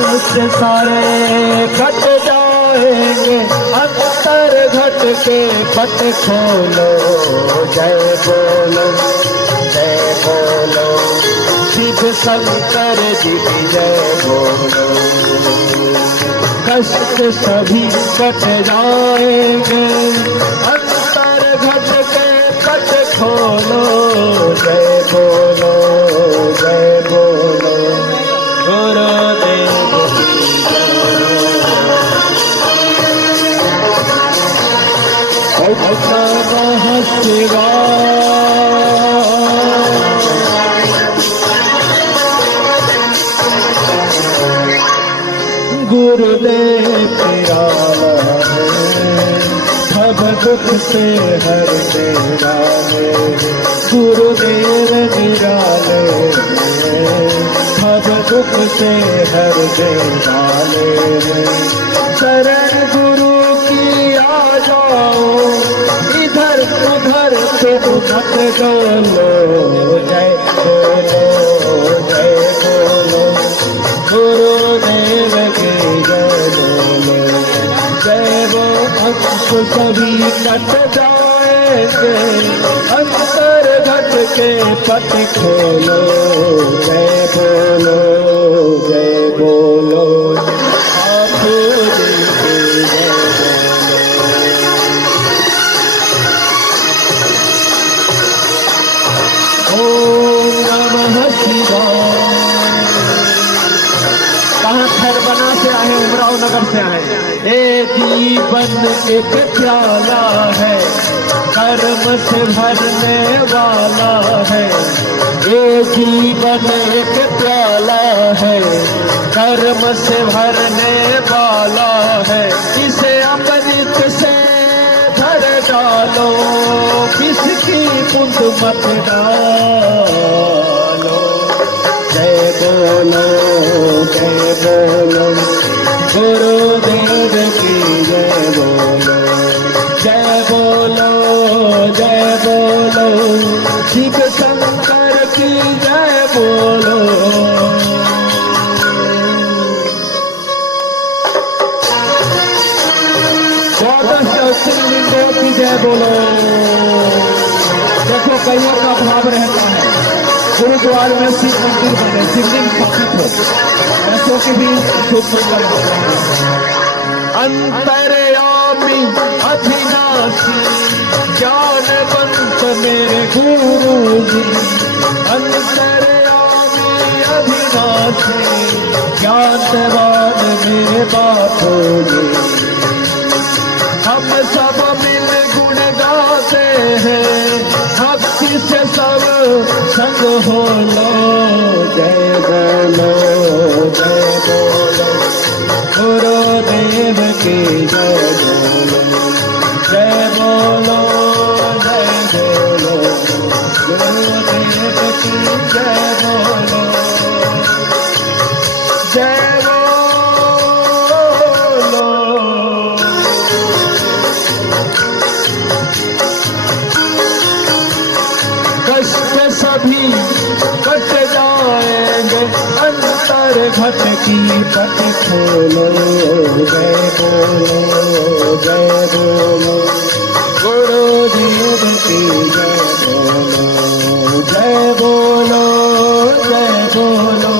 से सारे कट जाएंगे, अंतर घट के पट खोलो, जय बोलो जय बोलो, शिव शंकर जी की जय बोलो। कष्ट सभी कट जाएंगे, अंतर घट के पट खोलो, जय बोलो जय बोलो, गुरुदेव नमः शिवाय। गुरुदेव तेरा सब दुख से हर तेरा, गुरुदेव निराले सब दुख से हर देवाले। शरण गुरु की आ जाओ, इधर उधर से मत डोलो, जय बोलो जय बोलो, गुरुदेव की जय बोलो जय बोलो। सभी कट जाएंगे, अंतर घट के पट खोलो, जय बोलो जय बोलो, ओम नमः शिवाय। कहाँ खरबना से आए, उमराव नगर से आए। ये जीवन एक प्याला है, कर्म से भरने वाला है। ये जीवन एक प्याला है, कर्म से भरने वाला है। इसे अमृत से भर डालो, किसकी बूंद मत डालो, जय बोलो जय बोलो, गुरुदेव की जय बोलो जय बोलो जय बोलो, शिव शंकर की जय बोलो। शिवलिंगों की जय बोलो। देखो कईयों का भाव रहता है गुरुद्वार में शिव मंदिर बने, शिवलिंग स्थापित हो, ऐसों की भी शुभ मंगल होता है। अंतर्यामी अविनाशी ज्ञानवंत मेरे गुरु जी, अंतर्यामी अविनाशी ज्ञानवान मेरे बापू जी। हम सब मिल गुण गाते हैं, भक्ति से सब संग हो लो, जय बोलो जय बोलो, गुरुदेव की जय बोलो जय बोलो जय बोलो, गुरुदेव की जय बोलो जय बोलो। कष्ट सभी कट जाएंगे, अंतर घट की पट खोलो, जय बोलो जय बोलो, गुरुदेव की जय बोलो जय बोलो जय बोलो,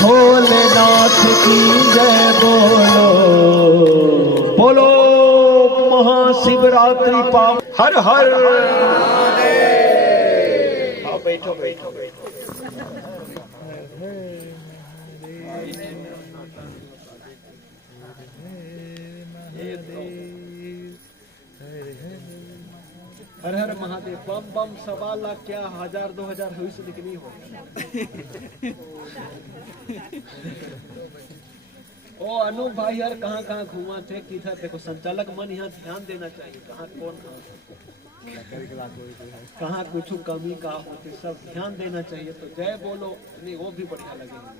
भोलेनाथ की जय बोलो। बोलो महाशिवरात्रि पावन, हर हर। बैठो बैठो बैठो। हर हर महादेव। बम बम 1.25 लाख क्या 1000 2000 हुई से निकली हो। ओ अनूप भाई यार कहाँ कहाँ घुमा थे, किधर देखो संचालक मन यहाँ ध्यान देना चाहिए, कहाँ कौन कहाँ कुछ कमी का होती, सब ध्यान देना चाहिए। तो जय बोलो नहीं वो भी बढ़िया लगेगा।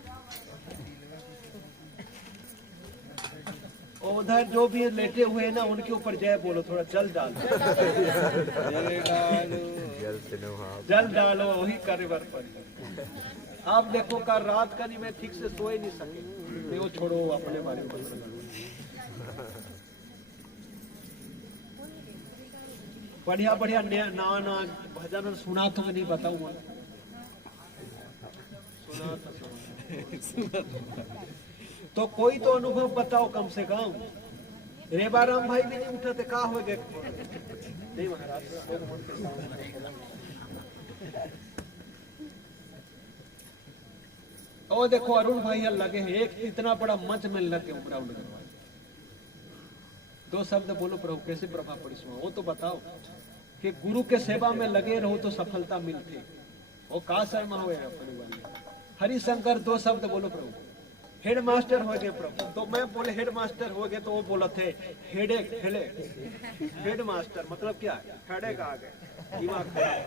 उधर जो भी लेटे हुए हैं ना उनके ऊपर जय बोलो, थोड़ा जल डालो जल डालो, वही करे बर पर। आप देखो कल रात का नहीं मैं ठीक से सो ही नहीं सके, नहीं वो छोड़ो, अपने बारे में बढ़िया बढ़िया नवा नवा भजन सुना तो मैं नहीं बताऊंगा, सुना तो कोई तो अनुभव बताओ कम से कम। रेबाराम भाई भी नहीं उठाते, कहा हो गए नहीं महाराज। और देखो अरुण भाई यहाँ लगे हैं, एक इतना बड़ा मंच में लगे उमराव नगर वाले। दो शब्द बोलो प्रभु, कैसे प्रभाव पड़ी सुना, वो तो बताओ कि गुरु के सेवा में लगे रहो तो सफलता मिलती। वो का शर्मा हुए अपने वाले हरिशंकर, दो शब्द बोलो प्रभु। हेड मास्टर हो गए प्रभु, तो मैं बोले हेड मास्टर हो गए, तो वो बोला थे हेड मास्टर मतलब क्या है, हेडेक आ गए दिमाग खराब।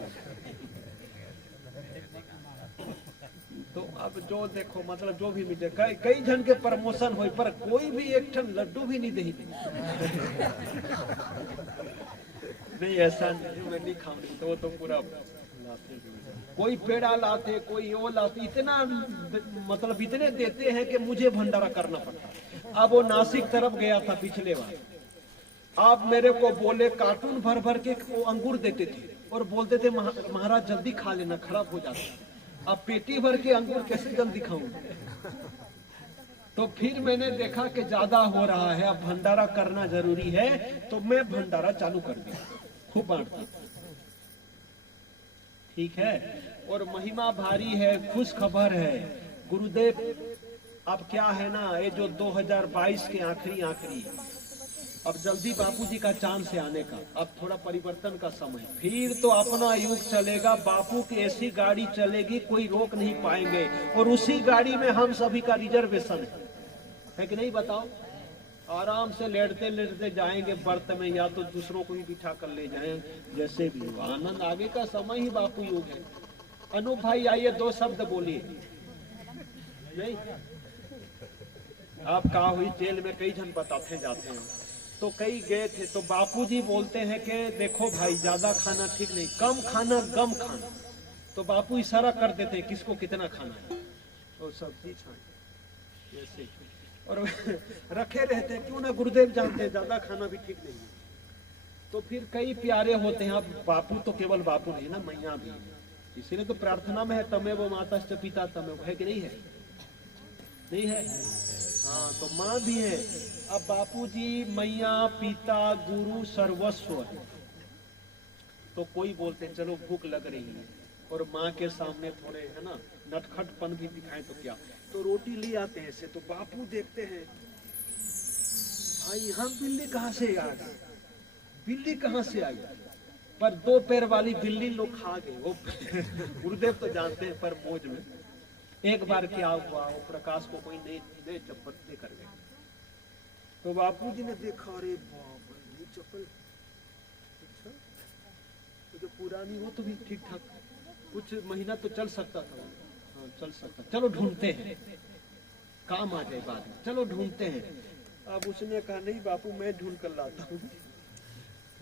तो अब जो देखो मतलब जो भी मिले, कई जन के प्रमोशन हो, पर कोई भी एक ठन लड्डू भी नहीं दे नहीं, ऐसा नहीं, मैं नहीं खाऊंगी, तो वो तो पूरा कोई पेड़ा लाते, कोई वो लाते, इतना मतलब इतने देते हैं कि मुझे भंडारा करना पड़ता। अब वो नासिक तरफ गया था पिछले बार, आप मेरे को बोले कार्टून भर भर के वो अंगूर देते थे और बोलते थे महाराज जल्दी खा लेना, खराब हो जाता। अब पेटी भर के अंगूर कैसे जल्दी खाऊं? तो फिर मैंने देखा कि ज्यादा हो रहा है, अब भंडारा करना जरूरी है, तो मैं भंडारा चालू कर दिया, खूब बांटता। ठीक है, और महिमा भारी है, खुश खबर है गुरुदेव। अब क्या है ना, ये जो 2022 के आखिरी अब जल्दी बापूजी का चांद से आने का, अब थोड़ा परिवर्तन का समय, फिर तो अपना युग चलेगा। बापू की ऐसी गाड़ी चलेगी कोई रोक नहीं पाएंगे, और उसी गाड़ी में हम सभी का रिजर्वेशन है कि नहीं बताओ? आराम से लेटते लेटते जाएंगे बर्थ में, या तो दूसरों को भी बिठा कर ले जाएं, जैसे भी हो। आनंद आगे का समय ही बापू युग है। अनूप भाई आइए, दो शब्द बोलिए। नहीं आप कहा हुई जेल में कई जन बताते जाते हैं, तो कई गए थे, तो बापूजी बोलते हैं कि देखो भाई ज्यादा खाना ठीक नहीं, कम खाना गम खाना। तो बापू इशारा कर देते किसको कितना खाना है, तो सब्जी खाए जैसे, और रखे रहते, क्यों ना गुरुदेव जानते ज्यादा खाना भी ठीक नहीं है। तो फिर कई प्यारे होते हैं। अब बापू तो केवल बापू नहीं ना, मैया भी, इसीलिए तो प्रार्थना में है तमें वो माता पिता तमें, है कि नहीं है? नहीं है? हाँ, तो माँ भी है। अब बापूजी मैया पिता गुरु सर्वस्व है। तो कोई बोलते हैं चलो भूख लग रही है, और माँ के सामने थोड़े है ना नटखटपन भी दिखाएं तो क्या, तो रोटी ले आते हैं ऐसे, तो बापू देखते हैं भाई हम बिल्ली कहाँ से आ गए, बिल्ली कहाँ से आई, पर 2 पैर वाली बिल्ली लोग खा गए। वो गुरुदेव तो जानते हैं, पर मौज में एक बार क्या हुआ, वो प्रकाश को कोई नए चप्पल दे कर गए, तो बापूजी ने देखा, अरे बाप रे चप्पल, अच्छा तो जो पुरानी वो तो भी ठीक ठाक कुछ महीना तो चल सकता था। हाँ चल सकता, चलो ढूंढते हैं, काम आ जाए बाद में, चलो ढूंढते हैं। अब उसने कहा नहीं बापू मैं ढूंढ कर लाता हूँ,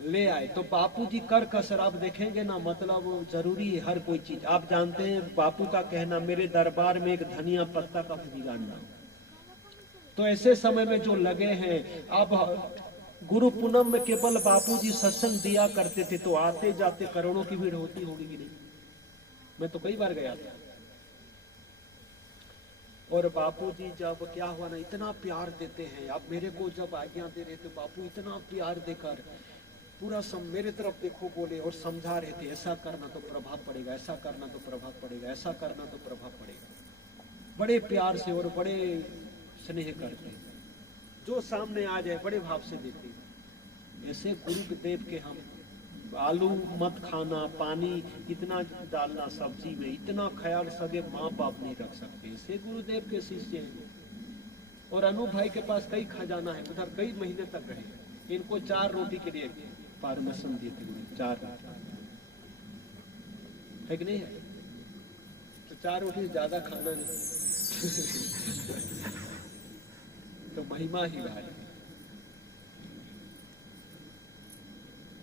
ले आए। तो बापूजी कर कसर आप देखेंगे ना, मतलब जरूरी है हर कोई चीज। आप जानते हैं बापू का कहना, मेरे दरबार में एक धनिया पत्ता का बिगाड़ना। तो ऐसे समय में जो लगे हैं, अब गुरु पूनम में केवल बापूजी सत्संग दिया करते थे, तो आते जाते करोड़ों की भीड़ होती होगी कि नहीं? मैं तो कई बार गया था। और बापूजी जब क्या हुआ ना, इतना प्यार देते हैं। अब मेरे को जब आज्ञा दे रहे थे बापू, इतना प्यार देकर पूरा मेरे तरफ देखो बोले, और समझा रहे थे ऐसा करना तो प्रभाव पड़ेगा, ऐसा करना तो प्रभाव पड़ेगा, ऐसा करना तो प्रभाव पड़ेगा। बड़े प्यार से और बड़े स्नेह करते, जो सामने आ जाए बड़े भाव से देते। ऐसे गुरुदेव के हम, आलू मत खाना, पानी इतना डालना सब्जी में, इतना ख्याल सगे माँ बाप नहीं रख सकते। ऐसे गुरुदेव के शिष्य हैं। और अनूप भाई के पास कई खजाना है, उधर कई महीने तक रहे। इनको 4 रोटी के लिए परमिशन दी थी, 4 है कि नहीं है? तो 4 रोटी ज्यादा खाना नहीं तो महिमा ही भाई।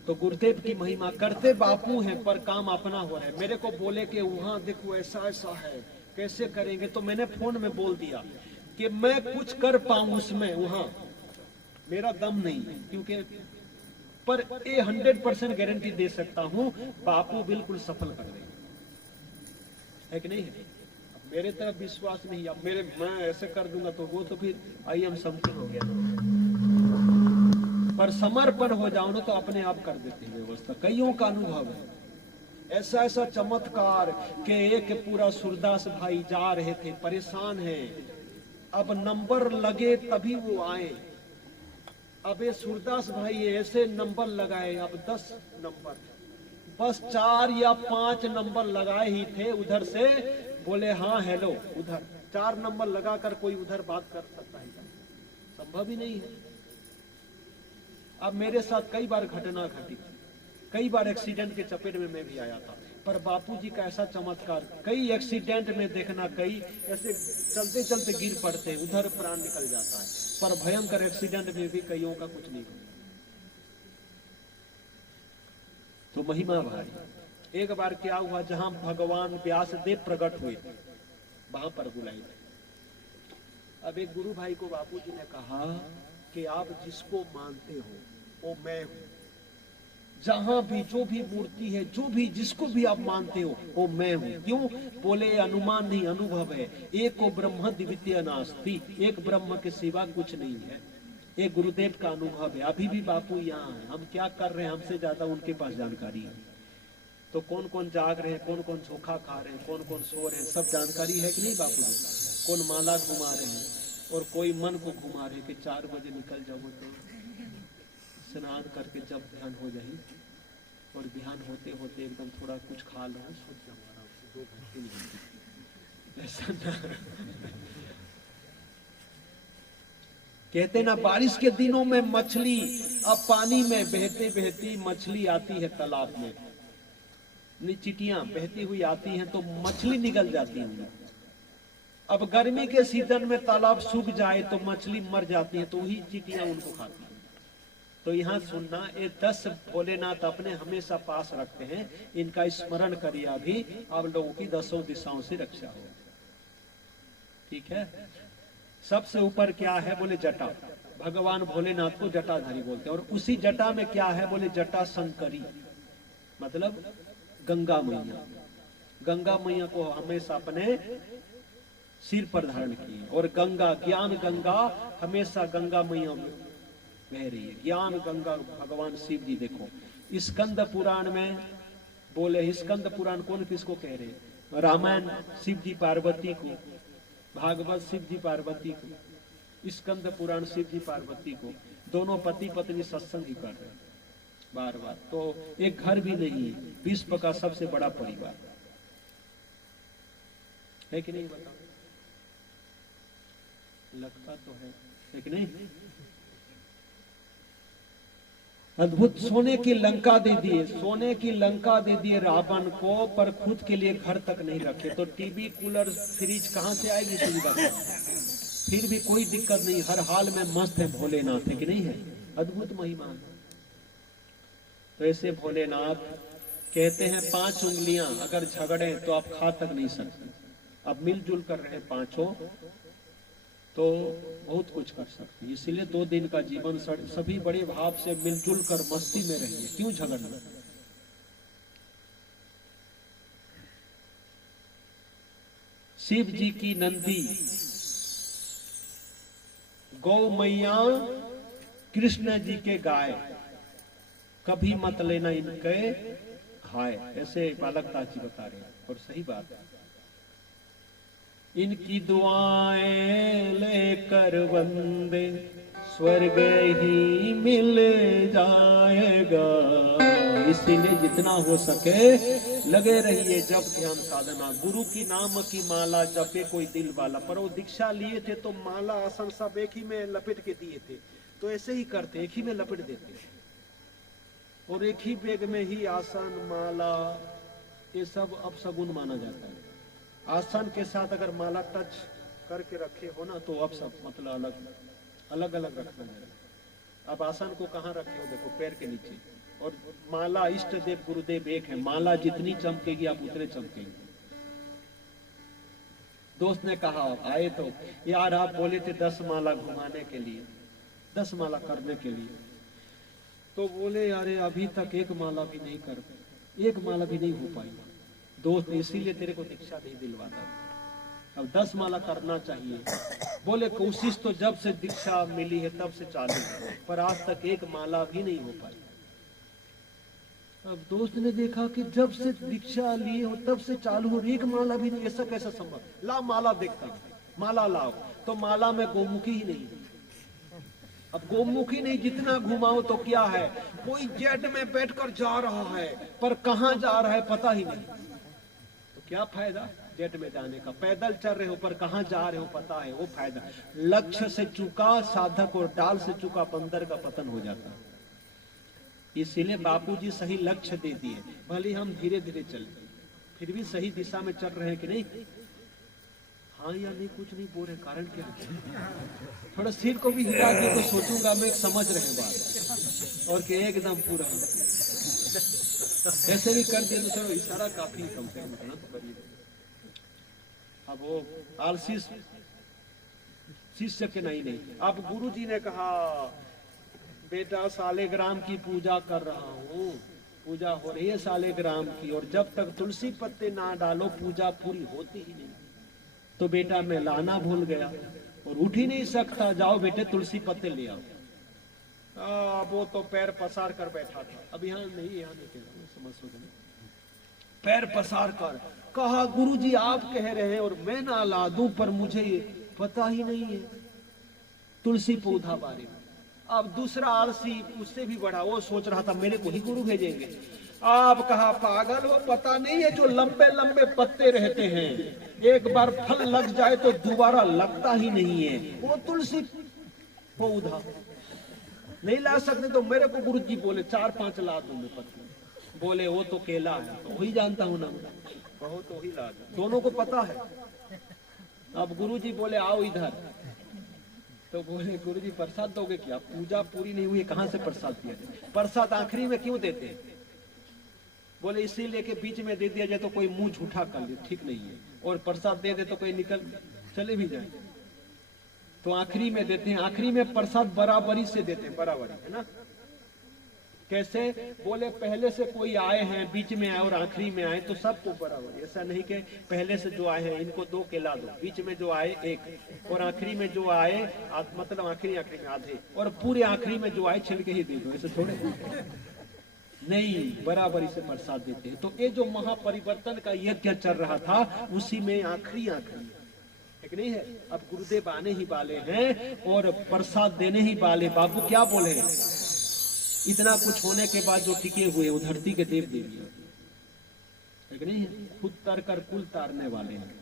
तो गुरुदेव की महिमा करते बापू हैं, पर काम अपना हो रहा है। मेरे को बोले कि वहां देखो ऐसा ऐसा है, कैसे करेंगे? तो मैंने फोन में बोल दिया, कि मैं कुछ कर पाऊं उसमें, वहां मेरा दम नहीं है, क्योंकि पर ये 100% गारंटी दे सकता हूं, बापू बिल्कुल सफल कर देंगे, है कि नहीं है? अब मेरे तरफ विश्वास नहीं, अब मैं ऐसे कर दूंगा तो वो तो फिर आई एम समथिंग हो गया, पर समर्पण हो जाओ ना तो अपने आप कर देते हैं व्यवस्था। कईयों का अनुभव है ऐसा ऐसा चमत्कार कि एक पूरा सूरदास भाई जा रहे थे, परेशान है, अब नंबर लगे तभी वो आए। अब ये सूरदास भाई ऐसे नंबर लगाए, अब 10 नंबर, बस 4 या 5 नंबर लगाए ही थे, उधर से बोले हाँ हेलो, उधर 4 नंबर लगाकर कोई उधर बात कर सकता है? संभव ही नहीं है। अब मेरे साथ कई बार घटना घटी, कई बार एक्सीडेंट के चपेट में मैं भी आया था, पर बापूजी का ऐसा चमत्कार, कई एक्सीडेंट में देखना, कई ऐसे चलते चलते गिर पड़ते, उधर प्राण निकल जाता है, पर भयंकर एक्सीडेंट में भी कईयों का कुछ नहीं होता। तो महिमा भाई, एक बार क्या हुआ, जहां भगवान व्यासदेव प्रकट हुए वहां पर बुलाए थे। अब एक गुरु भाई को बापूजी ने कहा कि आप जिसको मानते हो वो मैं हूं, जहां भी जो भी मूर्ति है, जो भी जिसको भी आप मानते हो वो मैं हूं। क्यों? बोले अनुमान नहीं, अनुभव है। एक को ब्रह्म द्वितीय नास्ति, एक ब्रह्म के सिवा कुछ नहीं है। एक गुरुदेव का अनुभव है। अभी भी बापू यहाँ है, हम क्या कर रहे हैं हमसे ज्यादा उनके पास जानकारी है। तो कौन कौन जाग रहे हैं, कौन कौन चोखा खा रहे हैं, कौन कौन सो रहे हैं, सब जानकारी है कि नहीं बापू जी? कौन माला घुमा रहे हैं और कोई मन को घुमा रहे कि 4 बजे निकल जाओ तो स्नान करके जब ध्यान हो जाए, और ध्यान होते होते एकदम थोड़ा कुछ खा लो, सो जाओ आराम से 2 घंटे 3 घंटे, ऐसा ना। कहते ना बारिश के दिनों में मछली, अब पानी में बहते बहती मछली आती है तालाब में, चिटियां बहती हुई आती हैं तो मछली निकल जाती है। अब गर्मी के सीजन में तालाब सूख जाए तो मछली मर जाती है, तो वही चिटियां उनको खाती हैं। तो यहाँ सुनना, ये 10 भोलेनाथ अपने हमेशा पास रखते हैं, इनका स्मरण करिए, अभी आप लोगों की 10 दिशाओं से रक्षा हो। ठीक है? सबसे ऊपर क्या है? बोले जटा। भगवान भोलेनाथ को जटाधारी बोलते हैं। और उसी जटा में क्या है? बोले जटा शंकरी, मतलब गंगा मैया। गंगा मैया को हमेशा अपने सिर पर धारण किए, और गंगा, ज्ञान गंगा, हमेशा गंगा मैया बह रही है। ज्ञान गंगा भगवान शिव जी। देखो स्कंद पुराण में बोले, स्कंद पुराण कौन किसको कह रहे हैं? रामायण शिव जी पार्वती को, भागवत शिव जी पार्वती को, स्कंद पुराण शिव जी पार्वती को। दोनों पति पत्नी सत्संग ही कर रहे हैं बार बार। तो एक घर भी नहीं है, विश्व का सबसे बड़ा परिवार है कि नहीं? बताओ, लगता तो है कि नहीं? अद्भुत। सोने की लंका दे दिए, सोने की लंका दे दिए रावण को, पर खुद के लिए घर तक नहीं रखे। तो टीवी, कूलर, फ्रिज कहां से आएगी सुविधा? फिर भी कोई दिक्कत नहीं, हर हाल में मस्त है भोलेनाथ, है कि नहीं है? अद्भुत महिमा। तो ऐसे भोलेनाथ कहते हैं 5 उंगलियां अगर झगड़े तो आप खा तक नहीं सकते। अब मिलजुल कर रहे पांचों तो बहुत कुछ कर सकते हैं। इसीलिए 2 दिन का जीवन सभी बड़े भाव से मिलजुल कर मस्ती में रहिए, क्यों झगड़ना? शिव जी की नंदी, गौ मैया, कृष्ण जी के गाय, कभी मत लेना इनके हाय। ऐसे बालकदास जी बता रहे हैं, और सही बात है। इनकी दुआएं लेकर वंदे स्वर्ग ही मिल जाएगा। इसीलिए जितना हो सके लगे रहिए जब ध्यान साधना। गुरु की नाम की माला जपे कोई दिल वाला। पर वो दीक्षा लिए थे तो माला आसन सब एक ही में लपेट के दिए थे, तो ऐसे ही करते, एक ही में लपेट देते, और एक ही बैग में ही आसन, माला, ये सब अब सगुन माना जाता है। आसन के साथ अगर माला टच करके रखे हो ना तो अब सब मतलब अलग अलग रखना है। अब आसन को कहाँ रखे हो? देखो पैर के नीचे। और माला इष्ट देव गुरुदेव एक है। माला जितनी चमकेगी आप उतने चमकेंगे। दोस्त ने कहा आए तो यार आप बोले थे 10 माला घुमाने के लिए, 10 माला करने के लिए। तो बोले यार अभी तक 1 माला भी नहीं कर, 1 माला भी नहीं हो पाई। दोस्त इसीलिए तेरे को दीक्षा नहीं दिलवाता, अब 10 माला करना चाहिए। बोले कोशिश तो जब से दीक्षा मिली है तब से चालू है, पर आज तक 1 माला भी नहीं हो पाई। अब दोस्त ने देखा कि जब से दीक्षा लिए हो तब से चालू हो, 1 माला भी नहीं, ऐसा कैसा संभव? ला माला देखता हूं, माला लाओ, तो माला में गोमुखी ही नहीं। अब गोमुखी नहीं, जितना घुमाओ तो क्या है, कोई जेट में बैठकर जा रहा है पर कहां जा रहा है पता ही नहीं, तो क्या फायदा जेट में जाने का? पैदल चल रहे हो पर कहां जा रहे हो पता है, वो फायदा। लक्ष्य से चूका साधक और डाल से चूका बंदर का पतन हो जाता है। इसीलिए बापूजी सही लक्ष्य दे दिए, भले हम धीरे धीरे चले फिर भी सही दिशा में चल रहे हैं कि नहीं? हाँ या नहीं, कुछ नहीं बोल रहे, कारण क्या है? थोड़ा सिर को भी हिला दिए तो सोचूंगा मैं समझ रहे बात, और कि एकदम पूरा ऐसे भी कर दिया तो चलो इशारा काफी कम से कम करना तो करिए। अब वो आलसी शिष्य के नहीं। अब गुरु जी ने कहा बेटा सालेग्राम की पूजा कर रहा हूँ, पूजा हो रही है सालेग्राम की, और जब तक तुलसी पत्ते ना डालो पूजा पूरी होती ही नहीं। तो बेटा मैं लाना भूल गया और उठ ही नहीं सकता, जाओ बेटे तुलसी पत्ते ले आओ। वो तो पैर पसार कर बैठा था, अब यहाँ नहीं कह रहा, समझ सोच पैर पसार कर कहा गुरुजी आप कह रहे हैं और मैं ना ला दूं, पर मुझे ये पता ही नहीं है तुलसी पौधा बारे में। अब दूसरा आलसी उससे भी बड़ा, वो सोच रहा था मेरे को ही गुरु भेजेंगे। आप कहा पागल हो, पता नहीं है जो लंबे लंबे पत्ते रहते हैं एक बार फल लग जाए तो दोबारा लगता ही नहीं है, वो तुलसी पौधा नहीं ला सकते। तो मेरे को गुरु जी बोले 4-5 ला दूंगे पत्ते। बोले वो तो केला है, तो वही जानता हूं ना, बहुत वही ला दो, दोनों को पता है। अब गुरु जी बोले आओ इधर, तो बोले गुरु जी प्रसाद दोगे क्या? पूजा पूरी नहीं हुई, कहां से प्रसाद दिया जाए? प्रसाद आखिरी में क्यों देते हैं? बोले इसीलिए कि बीच में दे दिया जाए तो कोई मुंह झूठा कर ले, ठीक नहीं है, और प्रसाद दे दे तो कोई निकल चले भी जाए, तो आखिरी में देते हैं। आखिरी में प्रसाद बराबरी से देते हैं, बराबरी है ना। कैसे? बोले पहले से कोई आए हैं, बीच में आए और आखिरी में आए तो सबको बराबर। ऐसा नहीं कि पहले से जो आए हैं इनको 2 केला दो, बीच में जो आए 1, और आखिरी में जो आए मतलब आखिरी में आधे, और पूरे आखिरी में जो आए छिलके ही दे दो, ऐसे थोड़े नहीं, बराबरी से प्रसाद देते हैं। तो ये जो महापरिवर्तन का यज्ञ चल रहा था उसी में आखिरी एक नहीं है। अब गुरुदेव आने ही वाले हैं और प्रसाद देने ही वाले। बाबू क्या बोले, इतना कुछ होने के बाद जो टिके हुए वो धरती के देव देवी एक नहीं है, खुद तर कर कुल तारने वाले हैं।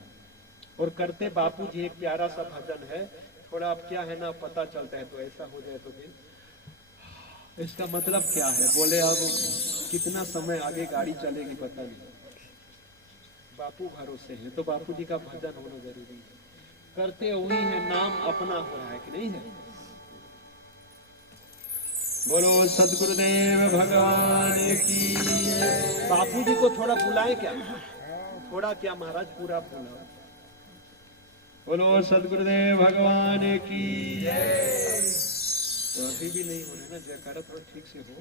और करते बापू जी एक प्यारा सा भजन है, थोड़ा अब क्या है ना पता चलता है, तो ऐसा हो जाए तो फिर इसका मतलब क्या है? बोले अब कितना समय आगे गाड़ी चलेगी पता नहीं, बापू भरोसे हैं, तो बापू जी का भजन होना जरूरी है। करते वही है, नाम अपना हो रहा है कि नहीं है। बोलो सदगुरुदेव भगवान की। बापू जी को थोड़ा बुलाए क्या? थोड़ा क्या महाराज, पूरा बुलाओ। बोलो सदगुरुदेव भगवान की। तो अभी भी नहीं होने ना, जयकारा थोड़ा ठीक से हो।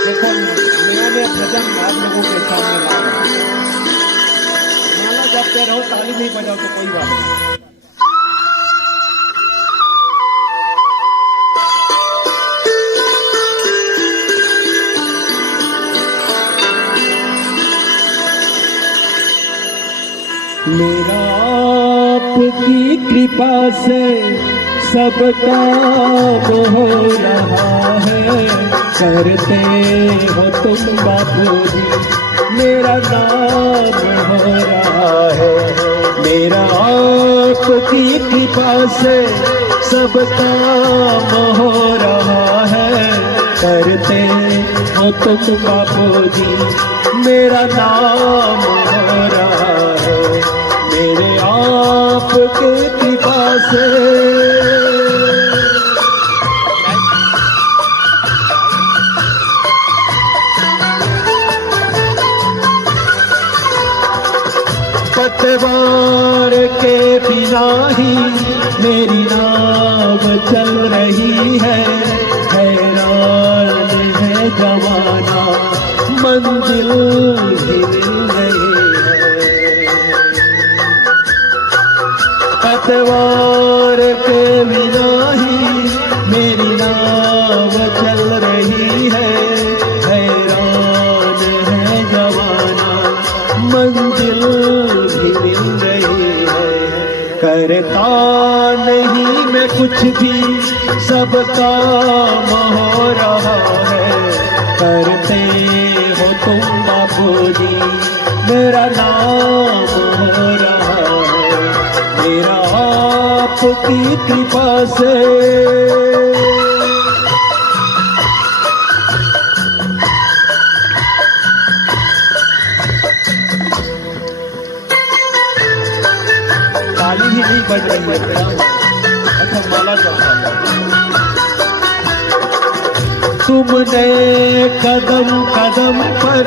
देखो मैं भजन आप लोगों के सामने ला रहा हूं, माला जब कह रहा हूं ताली नहीं बजाओ तो कोई बात नहीं। मेरा आपकी कृपा से सब काम हो रहा है, करते हो तुम बापूजी मेरा नाम हो रहा है। मेरा आपकी कृपा से सब काम हो रहा है, करते हो तुम बापूजी मेरा नाम हो रहा है। मेरे आपके कृपा से। पतवार के बिना ही मेरी नाव चल रही है, हैरान है जमाना मंजिल ही मिल रही है। पतवार के बिना ही मेरी नाव चल रही है, हैरान है जमाना मंजिल भी मिल रही है। करता नहीं मैं कुछ भी, सब काम हो रहा है। करते हो तुम बापूजी, मेरा नाम हो रहा है, मेरा आपकी कृपा से। ताली ही नहीं बज रही है, अच्छा माला चलता है। तुमने कदम कदम पर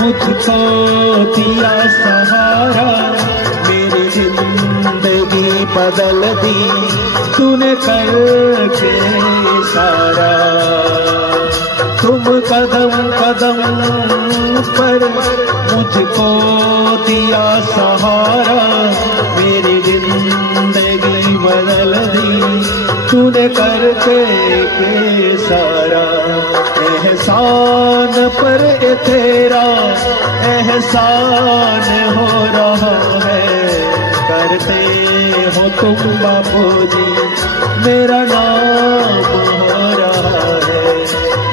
मुझको दिया सहारा, मेरी जिंदगी बदल दी तूने करके इशारा। तुम कदम कदम पर मुझको दिया सहारा, मेरी जिंदगी बदल दी तूने करके के सारा। एहसान पर ये तेरा एहसान हो रहा है। करते हो तुम बापूजी, मेरा नाम हो रहा है,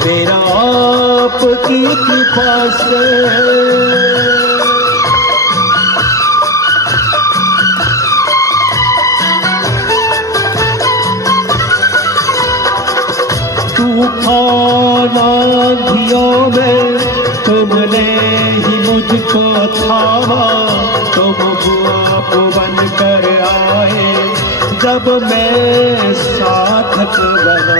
मेरा आपकी कृपा से। तूफान आंधियों में तुमने ही मुझको थामा, तुम बाप बन कर आए जब मैं साधक बना।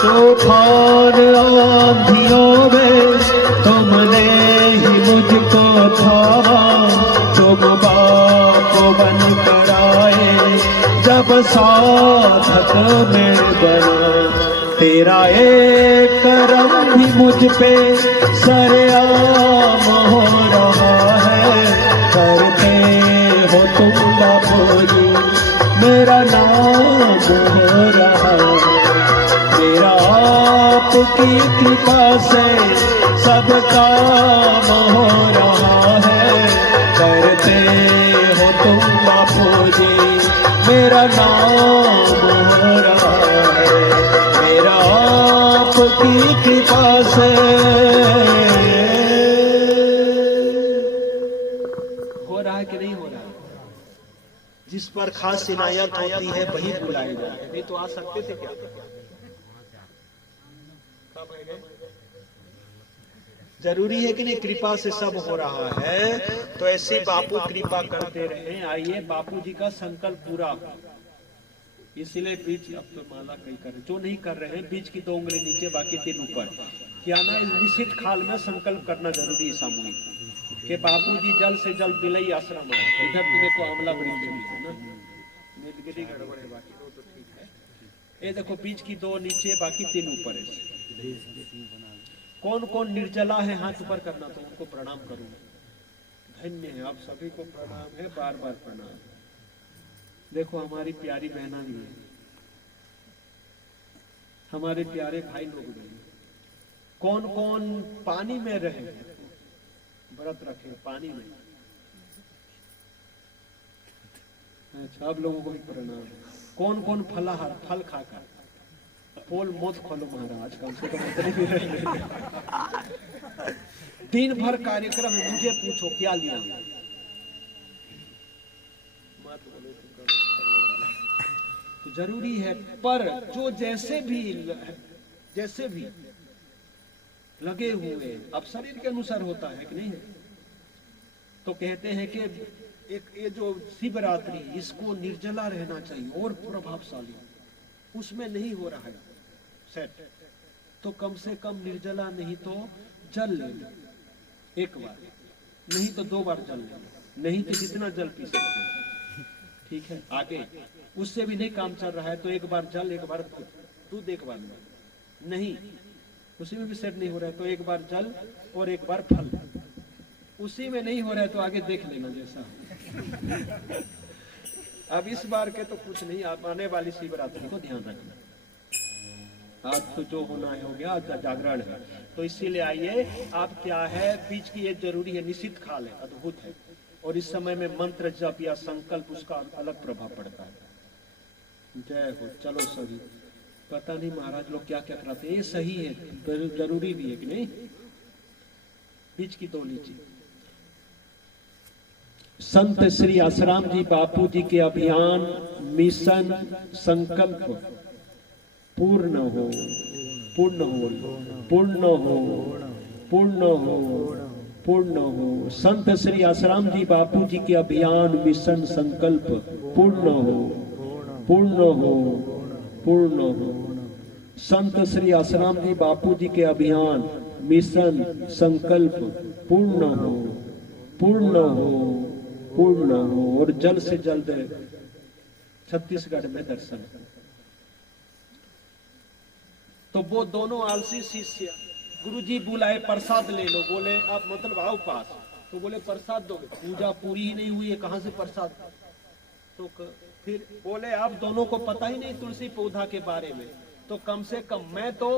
तूफान आंधियों में तुमने ही मुझको थामा, तुम बाप बन कर आए जब साधक में बना। तेरा एक करम भी मुझ पे सरेआम हो रहा है। करते हो तुम बापूजी, मेरा नाम हो रहा है, मेरा आपकी कृपा से सब काम हो रहा है। करते हो तुम बापूजी, मेरा नाम हो रहा है, मेरा आपकी कृपा से। हो रहा है कि नहीं हो रहा है? जिस पर खास इनायत होती है वही बुलाए जाते हैं। नहीं तो आ सकते थे क्या? जरूरी है कि नहीं? कृपा से सब हो रहा है, तो ऐसे बापू कृपा करते रहे। आइए बापू जी का संकल्प पूरा, इसीलिए बीच अब तो माला कई कर, जो नहीं कर रहे हैं बीच की 2 उंगली नीचे बाकी 3 ऊपर। क्या ना, निश्चित काल में संकल्प करना जरूरी है सामूहिक कि बापू जी जल्द से जल्द बिलई आश्रम है। इधर तो देखो आमला वृक्ष है ना, नीलगिरी गड़बड़ है, बाकी तो ठीक है। ये देखो बीच की 2 नीचे बाकी 3 ऊपर है। कौन कौन निर्जला है हाथ ऊपर करना, तो उनको प्रणाम करूं। धन्य है, आप सभी को प्रणाम है, बार बार प्रणाम। देखो हमारी प्यारी बहना भी है, हमारे प्यारे भाई लोग भी हैं। कौन कौन पानी में रहे, व्रत रखे पानी में। अच्छा, आप लोगों को भी प्रणाम। कौन कौन फलाहार फल खाकर, पोल मत खोलो महाराज, कम से कम इतने भी रहे। दिन भर कार्यक्रम है, मुझे पूछो क्या लिया। तो जरूरी है, पर जो जैसे भी लगे हुए, अब शरीर के अनुसार होता है कि नहीं है। तो कहते हैं कि एक ये जो शिवरात्रि, इसको निर्जला रहना चाहिए और प्रभावशाली, उसमें नहीं हो रहा है सेट, तो कम से कम निर्जला नहीं तो जल ले लो एक बार, नहीं तो 2 बार जल ले लो, नहीं तो जितना जल पी सकते हो, ठीक है। आगे उससे भी नहीं काम चल रहा है तो 1 बार जल, 1 बार दूध, 1 बार नहीं, उसी में भी सेट नहीं हो रहा है तो 1 बार जल और 1 बार फल, उसी में नहीं हो रहा है तो आगे देख लेना जैसा। अब इस बार के तो कुछ नहीं, आप आने वाली शिवरात्रि को ध्यान रखना। आज तो जो होना है हो गया, आज जागरण है, तो इसीलिए आइए। आप क्या है, बीच की ये जरूरी है, निश्चित खाल है, अद्भुत है, और इस समय में मंत्र जप या संकल्प उसका अलग प्रभाव पड़ता है। जय हो। चलो सभी, पता नहीं महाराज लोग क्या क्या कराते हैं, ये सही है, जरूरी भी है कि नहीं। बीच की 2 लीजिए। संत श्री आसाराम जी बापू जी के अभियान मिशन संकल्प पूर्ण हो, पूर्ण हो, पूर्ण हो, पूर्ण हो, पूर्ण हो। संत श्री आसाराम जी बापू जी के अभियान मिशन संकल्प पूर्ण हो, पूर्ण हो, पूर्ण हो। संत श्री आसाराम जी बापू जी के अभियान मिशन संकल्प पूर्ण हो, पूर्ण हो, पूर्ण हो। और जल्द से जल्द छत्तीसगढ़ में दर्शन। तो वो दोनों आलसी शिष्य गुरुजी बुलाए, प्रसाद ले लो, बोले आप मतलब आओ पास, तो बोले प्रसाद दोगे, पूजा पूरी ही नहीं हुई है, कहां से प्रसाद। तो फिर बोले आप दोनों को पता ही नहीं तुलसी पौधा के बारे में, तो कम से कम मैं तो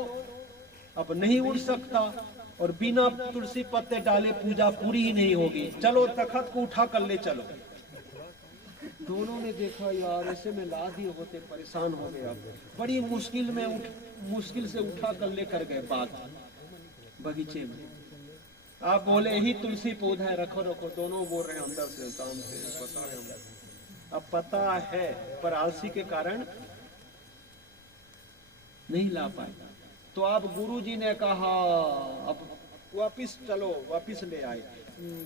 अब नहीं उड़ सकता, और बिना तुलसी पत्ते डाले पूजा पूरी ही नहीं होगी, चलो तखत को उठा कर ले चलो। दोनों ने देखा यार ऐसे में ला दिए होते, परेशान हो गए। अब बड़ी मुश्किल से उठा कर लेकर गए बाग बगीचे में। आप बोले यही तुलसी पौधा है, रखो रखो। दोनों बोल रहे हैं अंदर से, काम से पता है हमें। अब पता है पर आलसी के कारण नहीं ला पाए। तो अब गुरुजी ने कहा अब वापिस चलो, वापिस ले आए।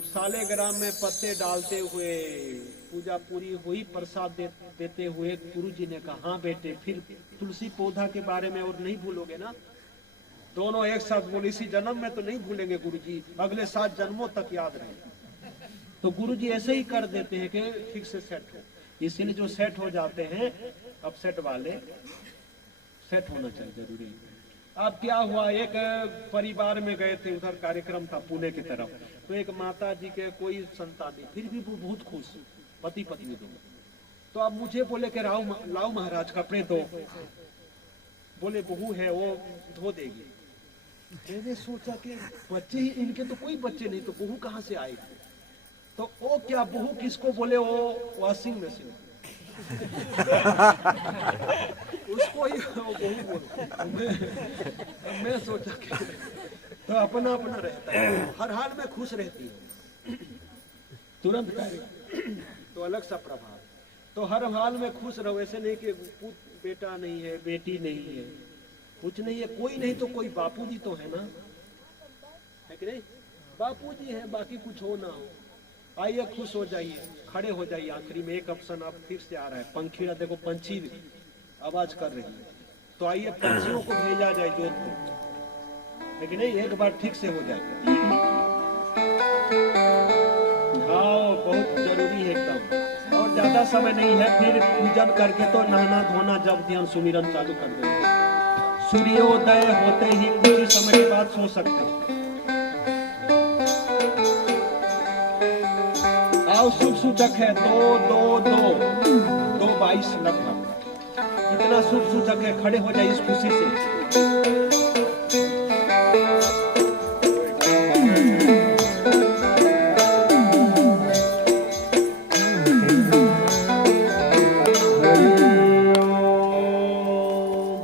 सालेग्राम में पत्ते डालते हुए पूजा पूरी हुई, प्रसाद देते हुए गुरुजी ने कहा हाँ बेटे, फिर तुलसी पौधा के बारे में और नहीं भूलोगे ना। दोनों एक साथ बोले इसी जन्म में तो नहीं भूलेंगे गुरुजी, अगले 7 जन्मों तक याद रहे। तो गुरुजी ऐसे ही कर देते हैं कि ठीक से सेट हो। इसीलिए जो सेट हो जाते हैं अपसेट वाले, सेट होना चाहिए जरूरी। अब क्या हुआ, एक परिवार में गए थे, उधर कार्यक्रम था पुणे की तरफ, तो एक माता जी के कोई संतान नहीं, फिर भी वो बहुत खुश, पति पत्नी दोनों। तो अब मुझे बोले कि लाओ महाराज कपड़े दो, बोले बहू है वो धो देगी। मैंने सोचा कि बच्चे ही इनके, तो कोई बच्चे नहीं, तो बहू कहाँ से आएगी। तो वो क्या बहू किसको बोले, वो वॉशिंग मशीन उसको ही बहू बोलो। मैं सोचा कि तो अपना अपना रहता है, हर हाल में खुश रहती है, तुरंत तो अलग सा प्रभाव। तो हर हाल में खुश रहो, ऐसे नहीं कि बेटा नहीं है, बेटी नहीं है, कुछ नहीं है, कोई नहीं तो कोई बापूजी तो है ना, है कि नहीं। बापूजी है, बाकी कुछ हो ना हो। आइए खुश हो जाइए, खड़े हो जाइए। आखिरी में एक ऑप्शन अब फिर से आ रहा है, पंखीड़ा देखो, पंछी आवाज कर रही है, तो आइए पंछियों को भेजा जाए जोधपुर, लेकिन नहीं एक बार ठीक से हो जाए। हाँ बहुत जरूरी है एकदम, और ज्यादा समय नहीं है। फिर पूजन करके तो नहाना धोना, जब ध्यान सुमिरन चालू कर देंगे। सूर्योदय होते ही कुछ ही समय के बाद सो सकते हैं। आओ, शुभ सूचक है 2-2-2-2-22 लगभग, इतना शुभ सूचक है। खड़े हो जाए इस खुशी से।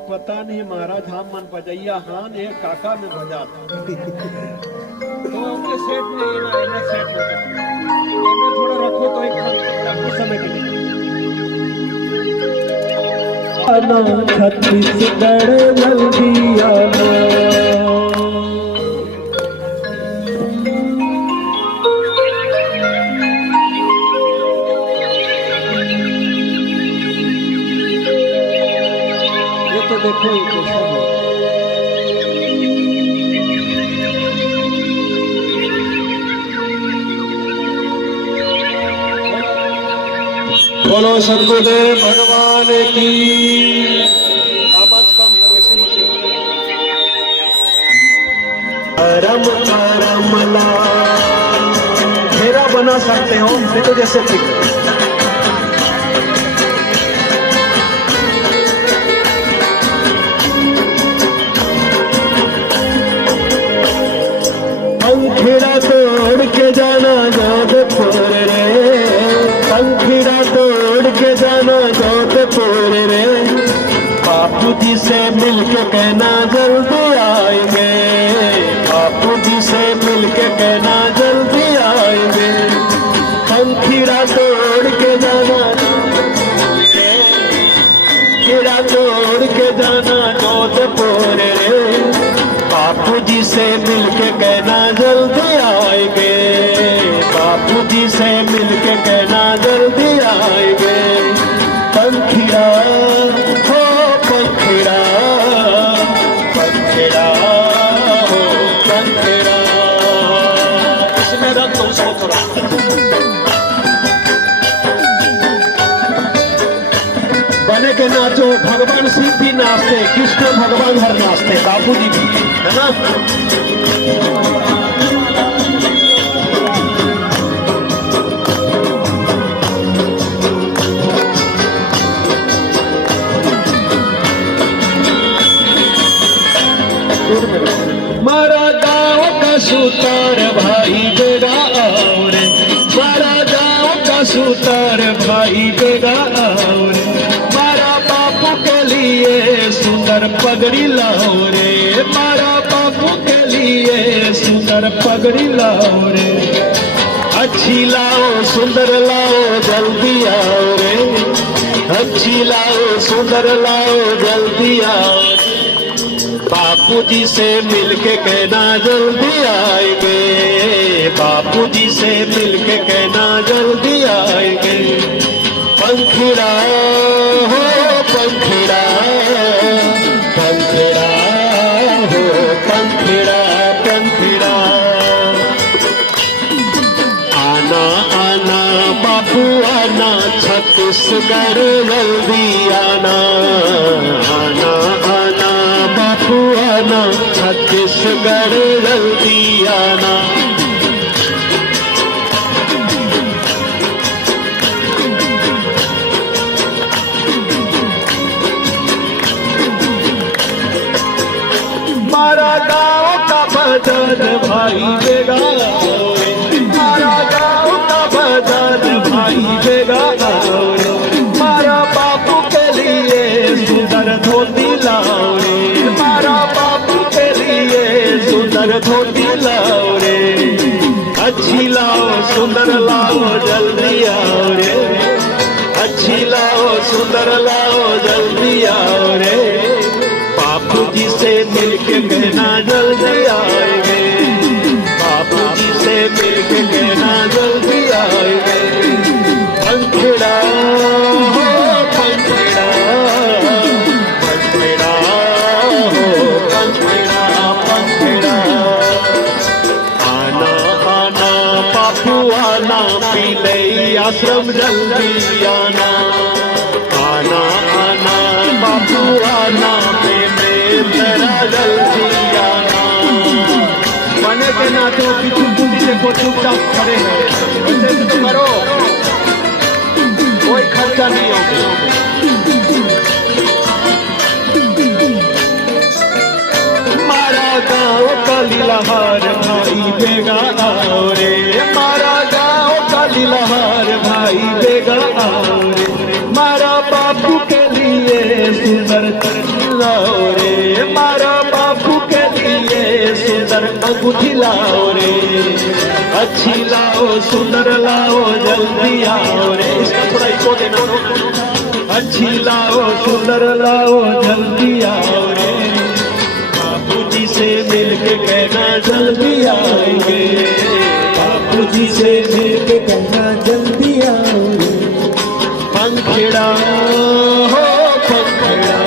पता नहीं महाराज हम मन बजैया हाँ ने काका में बजा था, तो हमने सेट नहीं ना सेट होता है। थोड़ा रखो तो एक समय के लिए। छत्तीसगढ़ देखो ये कैसा है। बोलो सद्गुरुदेव भगवान की। आवाज कम करो, ऐसे रम रमला घेरा बना सकते हो, नहीं तो जैसे ठीक है। पंखीड़ा तोड़ के जाना जोधपुर रे, पंखीड़ा तोड़ के जाना जोधपुर रे, बापू जी से मिलके कहना जल्दी आएंगे, बापू जी से मिलके कहना जल्दी आएंगे। पंखीड़ा तोड़ के जाना, पंखीड़ा तोड़ के जाना जोधपुर रे, बापू जी से मिलके कहना जल्दी आएंगे, बापू जी से मिलके कहना जल्दी आएंगे। पंखीड़ा हो पंखीड़ा, पंखीड़ा हो पंखीड़ा, इसमें रख दो उसको थोड़ा। बने के नाचो, भगवान शिव भी नाचते, कृष्ण भगवान हर नाचते, बापू जी भी, है ना। मारा गाँव का सुतार भाई बेगा और, मारा गाँव का सुतार भाई बेगा और, मारा बापू के लिए सुंदर पगड़ी लाओ रे, मारा बापू के लिए सुंदर पगड़ी लाओ रे। अच्छी लाओ सुंदर लाओ जल्दी आओ रे, अच्छी लाओ सुंदर लाओ जल्दी आओ। बापू जी से मिलके कहना जल्दी आएंगे, बापू जी से मिलके कहना जल्दी आएंगे। पंखीड़ा हो पंखीड़ा, पंखीड़ा हो पंखीड़ा, पंखीड़ा आना आना बापू आना, छत्तीसगढ़ जल्दी आना, आना आना बापू आना, छत्तीसगढ़ जल्दी आना। मारा गाँव का भजन भाई बेगा, मारा गाँव का भजन भाई बेगा, मारा बापू के लिए सुंदर धोती लाओ रे, मारा बापू के लिए सुंदर धोती लाओ रे। अच्छी लाओ सुंदर लाओ जल्दी आओ रे, अच्छी लाओ सुंदर लाओ जल्दी आओ रे। बापू जी से मिलके कहना जल्दी आएंगे, बापू जी से मिलके कहना जल्दी आएंगे। पंखीड़ा हो पंखीड़ा, पंखीड़ा हो पंखीड़ा, पंखीड़ा आना आना बापू आना, पीले आश्रम जल्दी आना, आना आना बापू आना, तेरा जल्दी आना। बने के नाचो, पीछू पूछी देखो चुपचाप खड़े हैं, ऐसे तो करो, कोई खर्चा नहीं होगा। मारा गाँव का लीलाहार भाई बेगा आओ रे, मारा गाँव का लीलाहार भाई बेगा आओ रे। मारा बापू के लिए सुंदर लाओ रे, मारा बापू के लिए सुंदर अंगूठी लाओ रे। अच्छी लाओ सुंदर लाओ जल्दी आओ रे, इसका थोड़ा इको देना। अच्छी लाओ सुंदर लाओ जल्दी आओ रे, बापू जी से मिलके कहना जल्दी आएंगे, बापू जी से मिलके कहना जल्दी आओ रे। पंखीड़ा हो पंखीड़ा,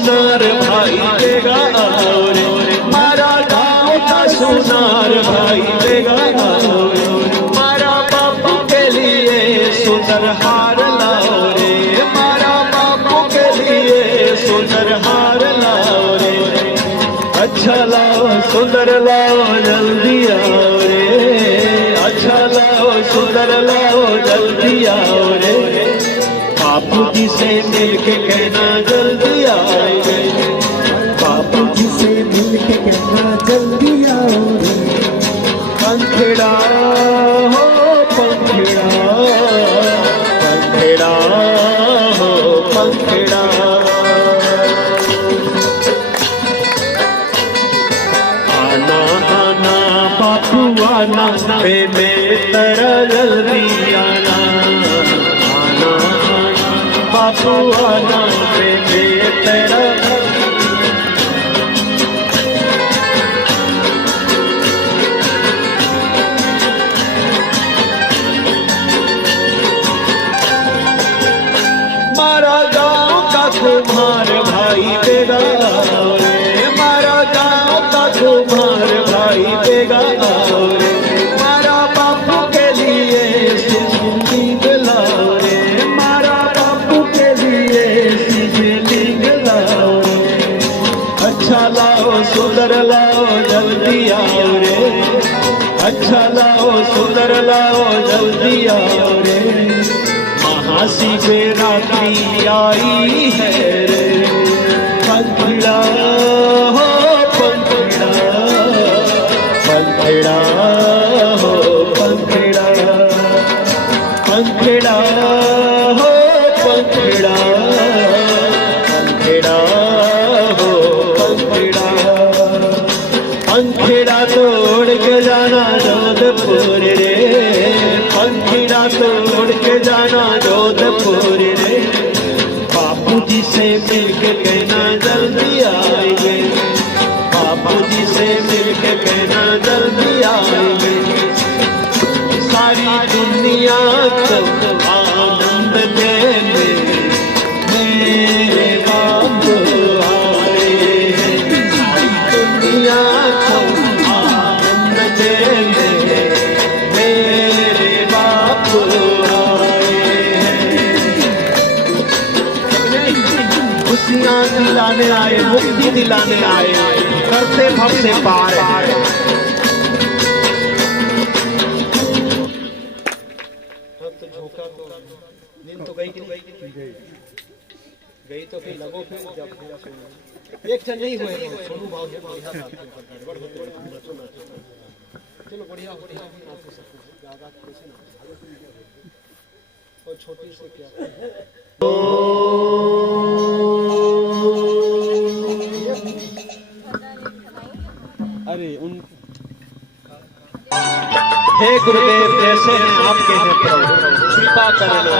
सुनार भाई देगा और मारा गाँव का सुनार भाई देगा और मारा बापू के लिए सुंदर हार लाओ रे, मारा बापू के लिए सुंदर हार लाओ रे, अच्छा लाओ सुंदर लाओ जल्दी आओ रे, अच्छा लाओ सुंदर लाओ जल्दी आओ रे, बापू जी से मिलके कहना जल्दी आएंगे, बापू जी से मिलके कहना जल्दी आओ रे, पंखेड़ा हो पंखेड़ा, पंखेड़ा हो पंखेड़ा, आना आना बापू आना मैं तेरा जल्दी आना, आना बापू आना मैं तेरा, मारा गाँव का कुम्हार भाई देगा रे, मारा गाँव का कुम्हार भाई देगा रे, मारा बापू के लिए शिवलिंग लाओ रे, मारा बापू के लिए शिवलिंग लाओ रे, अच्छा लाओ सुंदर लाओ जल्दी आओ रे, अच्छा लाओ सुंदर लाओ जल्दी आओ रे, महाशिवरात्रि आई है रे, पंखेड़ा हो पंखेड़ा, पंखेड़ा हो पंखेड़ा, पंखेड़ा हो पंखेड़ा, पंखेड़ा हो पंखेड़ा, पंखेड़ा तोड़ के जाना जोधपुर रे, पंखेड़ा तोड़ के जाना जोधपुर रे, बापू जी से मिलके कहना जल्दी आएंगे, बापू जी से मिलके कहना जल्दी आएंगे, सारी दुनिया को आनंद देने मेरे बापू आए हैं, सारी दुनिया को आनंद देने मेरे बापू आए हैं, खुशियाँ दिलाने आए, मुक्ति दिलाने आए, करते भव से पार आए, तो झोंका तो नींद तो गई कि नहीं गई, तो फिर लगो फिर जब एक जन नहीं हुए सोनू भाव ने बढ़िया गड़बड़ होते चलो बढ़िया बढ़िया ज्यादा कैसे ना और छोटी से क्या अरे उन हे गुरुदेव जैसे हैं आपके हैं प्रभु कृपा करना,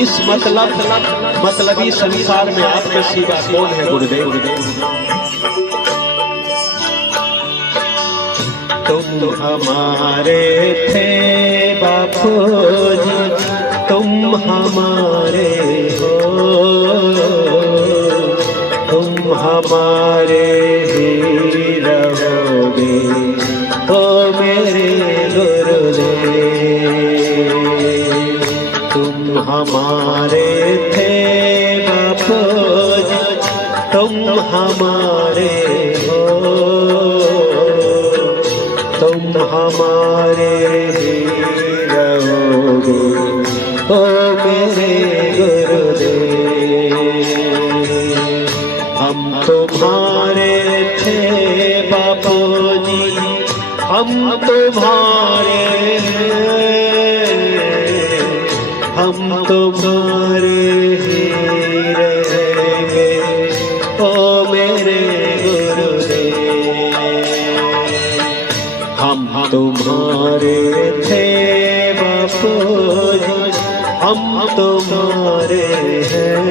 इस मतलबी संसार में आपके सिवा कौन है गुरुदेव, तुम हमारे थे बापू जी, तुम हमारे हो, तुम हमारे ही रहोगे ओ मेरे गुरुदेव, तुम हमारे थे बापू जी, तुम हमारे हो, तुम हमारे ही रहोगे ओ मेरे गुरुदेव, हम तुम्हारे थे बापू जी, हम तुम्हारे हम तुम्हारे ही रहेंगे ओ मेरे गुरुदेव, हम तुम्हारे थे बापू जी, हम तुम्हारे हैं,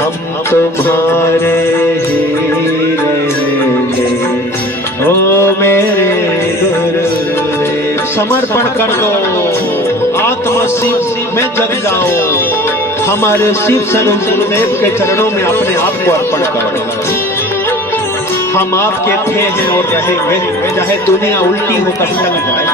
हम तुम्हारे ही रहेंगे ओ मेरे गुरु। समर्पण कर दो, आत्मा शिव में जग जाओ, हमारे शिव स्वरूप गुरुदेव के चरणों में अपने आप को अर्पण कर दो। हम आपके थे हैं और रहेंगे, चाहे दुनिया उल्टी होकर चल जाए।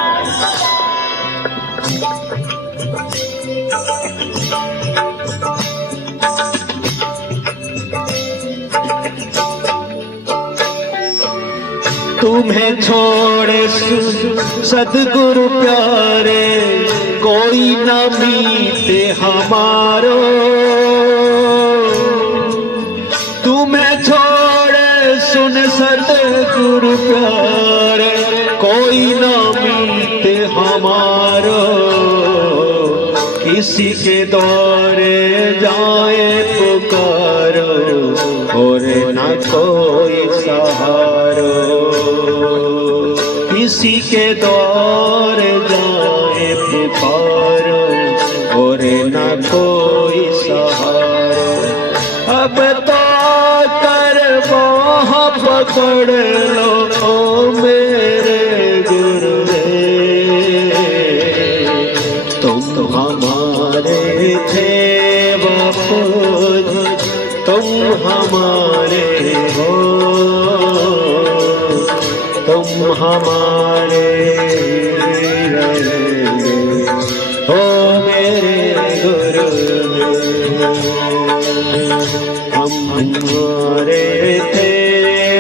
तुम्हें छोड़े सदगुरु प्यारे, कोई न मीते हमारो। तुम्हें छोड़े सुन सदगुरु प्यारे, कोई न मीते हमारो। किसी के द्वारे जाए पुकारो, और न कोई सहारो। किसी के द्वार जाए पुकारो, और न कोई सहारा। अब तो कर बाह पकड़ लो ओ मेरे गुरुदेव, तुम हमारे थे बापू, तुम हमारे हो, तुम हमारे रहेंगे हो मेरे गुरुदेव। हम तुम्हारे थे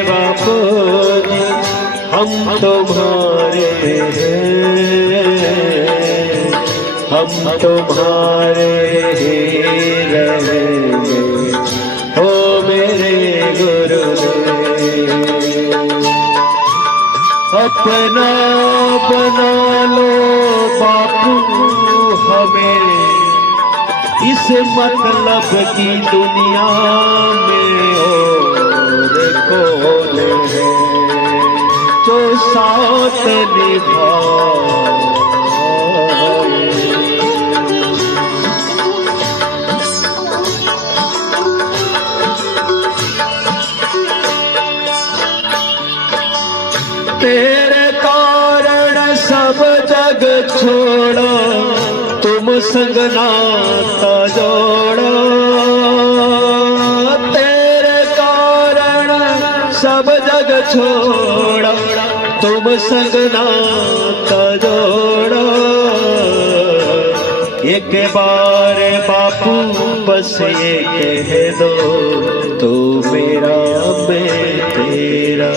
बापू, हम तुम्हारे हैं, हम तुम्हारे रहेंगे हो मेरे गुरुदेव। अपना बना लो बापू हमें, इस मतलब की दुनिया में और कौन है जो साथ निभाए। तेरे कारण सब जग छोड़ो, तुम संग नाता जोड़ो। तेरे कारण सब जग छोड़ो, तुम संग नाता जोड़ो। एक बार बापू बस ये कह दो, तू मेरा मैं तेरा।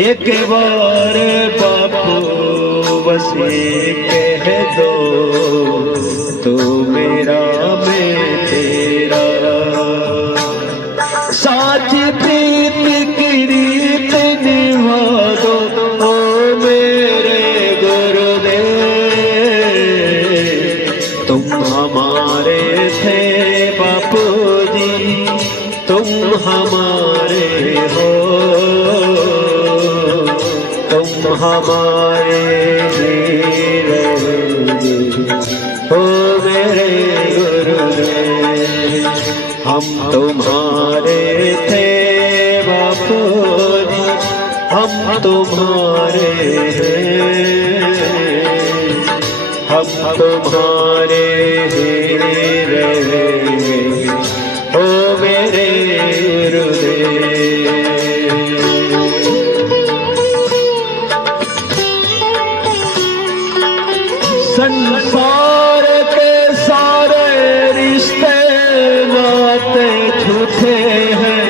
एक बार बापू बस ये कह दो, तू मेरा मैं तेरा। साची प्रीत की रीत निभा दो ओ मेरे गुरुदेव, तुम हमारे थे बापू जी, तुम हमारे हो, तुम हमारे रहेंगे हो मेरे गुरुदेव। हम तुम्हारे थे बापू जी, हम तुम्हारे हैं, हम तुम्हारे रहेंगे हो मेरे गुरुदेव। संसार के सारे रिश्ते नाते झूठे हैं,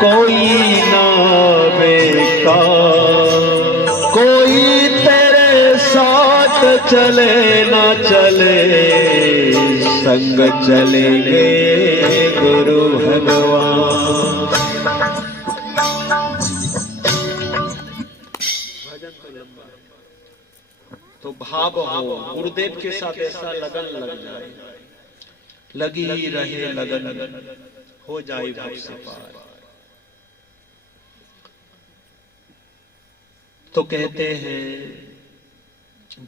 कोई ना बेकार। कोई तेरे साथ चले ना चले, संग चलेंगे गुरु भगवान। तो भाव हो गुरुदेव के साथ ऐसा लगन लग जाए, लगी ही रहे लगन, हो जाए भव से पार। तो कहते हैं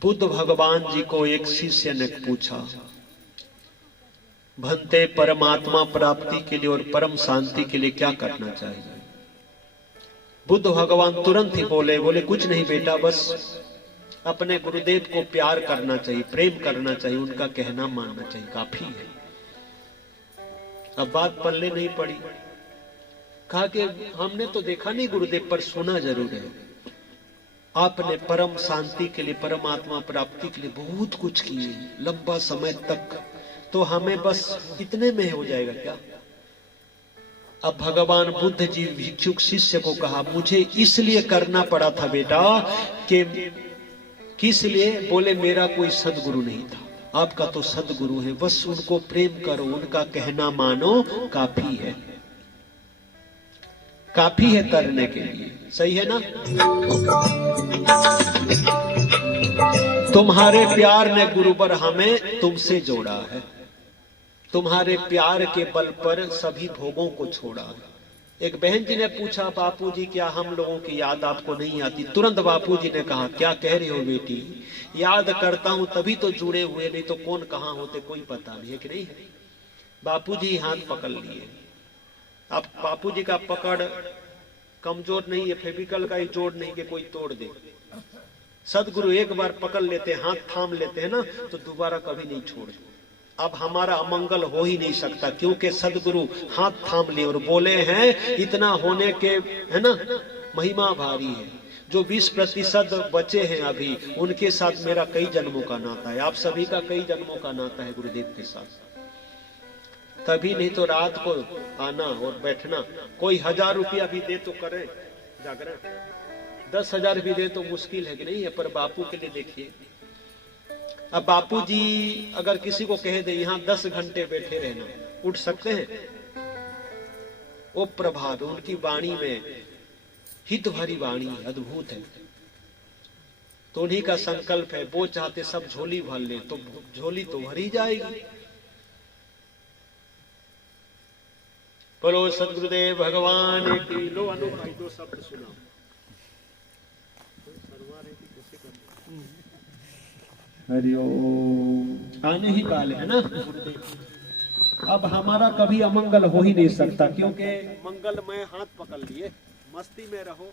बुद्ध भगवान जी को एक शिष्य ने पूछा, भंते परमात्मा प्राप्ति के लिए और परम शांति के लिए क्या करना चाहिए? बुद्ध भगवान तुरंत ही बोले कुछ नहीं बेटा, बस अपने गुरुदेव को प्यार करना चाहिए, प्रेम करना चाहिए, उनका कहना मानना चाहिए, काफी है। अब बात पल्ले नहीं पड़ी। कहा कि हमने तो देखा नहीं गुरुदेव, पर सुना जरूर है आपने परम शांति के लिए, परमात्मा प्राप्ति के लिए बहुत कुछ किए लंबा समय तक, तो हमें बस इतने में हो जाएगा क्या? अब भगवान बुद्ध जी भिक्षुक शिष्य को कहा, मुझे इसलिए करना पड़ा था बेटा कि किस लिए? बोले मेरा कोई सदगुरु नहीं था, आपका तो सदगुरु है, बस उनको प्रेम करो, उनका कहना मानो, काफी है, काफी है तरने के लिए। सही है ना? तुम्हारे प्यार ने गुरुवर हमें तुमसे जोड़ा है, तुम्हारे प्यार के बल पर सभी भोगों को छोड़ा है। एक बहन जी ने पूछा, बापूजी क्या हम लोगों की याद आपको नहीं आती? तुरंत बापूजी ने कहा, क्या कह रही हो बेटी, याद करता हूं तभी तो जुड़े हुए, नहीं तो कौन कहां होते कोई पता नहीं है कि नहीं। बापूजी हाथ पकड़ लिए। अब बापूजी का पकड़ कमजोर नहीं है, फेविकल का ही जोड़ नहीं कि कोई तोड़ दे। सदगुरु एक बार पकड़ लेते, हाथ थाम लेते हैं ना, तो दोबारा कभी नहीं छोड़ते। अब हमारा अमंगल हो ही नहीं सकता, क्योंकि सदगुरु हाथ थाम लिए और बोले हैं, इतना होने के है ना महिमा भारी है। जो 20% बचे हैं अभी, उनके साथ मेरा कई जन्मों का नाता है, आप सभी का कई जन्मों का नाता है गुरुदेव के साथ। तभी नहीं तो रात को आना और बैठना, कोई 1000 रुपया भी दे तो करें जागरण, 10,000 भी दे तो मुश्किल है कि नहीं है, पर बापू के लिए देखिए। अब बापूजी अगर किसी को कह दे यहाँ 10 घंटे बैठे रहना, उठ सकते हैं? वो प्रभाव उनकी वाणी में, हित भरी वाणी, अद्भुत है। तो उन्हीं का संकल्प है, वो चाहते सब झोली भर ले, तो झोली तो भरी जाएगी। बोलो सदगुरुदेव भगवान की। लो अनुभव 2 शब्द सुना। हरिओम। आने ही वाले है ना गुरुदेव। अब हमारा कभी अमंगल हो ही नहीं सकता, क्योंकि मंगलमय हाथ पकड़ लिए, मस्ती में रहो।